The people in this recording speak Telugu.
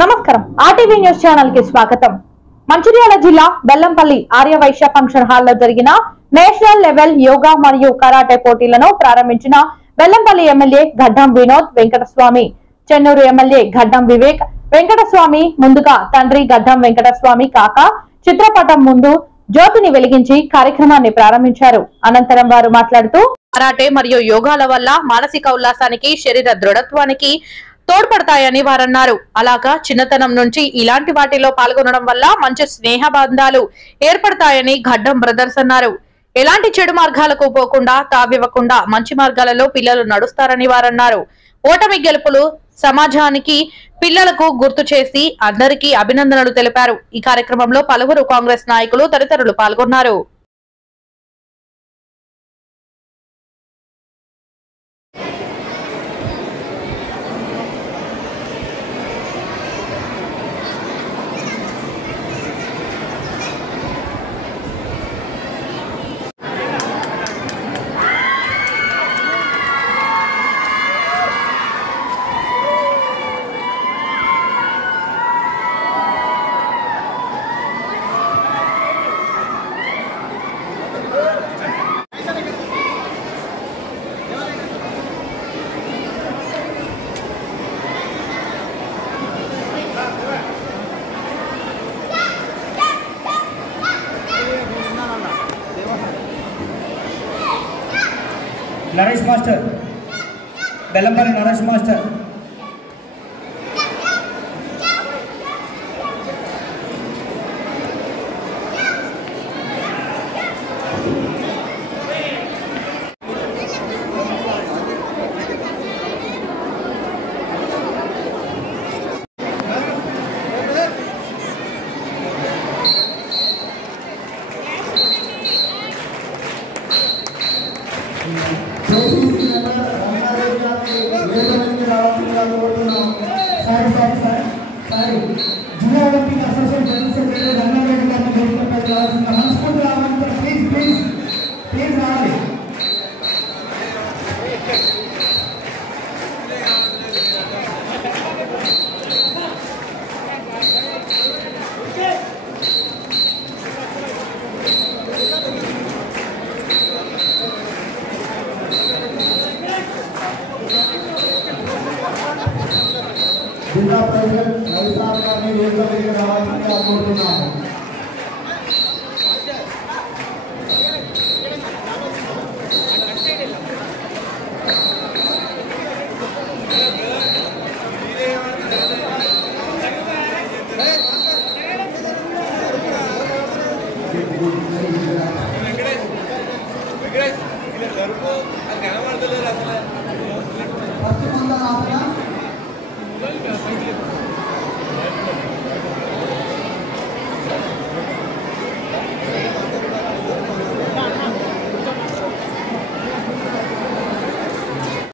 నమస్కారం ఆర్టీవీ న్యూస్ ఛానల్ కి స్వాగతం। మంచిర్యాల జిల్లా బెల్లంపల్లి ఆర్యవైశ్య ఫంక్షన్ హాల్ లో జరిగిన నేషనల్ లెవెల్ యోగా మరియు కరాటే పోటీలను ప్రారంభించిన బెల్లంపల్లి ఎమ్మెల్యే గడ్డం వినోద్ వెంకటస్వామి, చెన్నూరు ఎమ్మెల్యే గడ్డం వివేక్ వెంకటస్వామి ముందుగా తండ్రి గడ్డం వెంకటస్వామి కాక చిత్రపటం ముందు జ్యోతిని వెలిగించి కార్యక్రమాన్ని ప్రారంభించారు। అనంతరం వారు మాట్లాడుతూ కరాటే మరియు యోగాల వల్ల మానసిక ఉల్లాసానికి, శరీర దృఢత్వానికి తోడ్పడతాయని వారన్నారు। అలాగా చిన్నతనం నుంచి ఇలాంటి వాటిలో పాల్గొనడం వల్ల మంచి స్నేహ బంధాలు ఏర్పడతాయని గడ్డం బ్రదర్స్ అన్నారు। ఎలాంటి చెడు మార్గాలకు పోకుండా తావివ్వకుండా మంచి మార్గాలలో పిల్లలు నడుస్తారని వారన్నారు। ఓటమి గెలుపులు సమాజానికి పిల్లలకు గుర్తు చేసి అందరికీ అభినందనలు తెలిపారు। ఈ కార్యక్రమంలో పలువురు కాంగ్రెస్ నాయకులు తదితరులు పాల్గొన్నారు। नरेश मास्टर बेल्लंपल्ली नरेश मास्टर जिला प्रेसिडेंट साहब का भी योगदान के रावांसिका कोरुతున్నాము।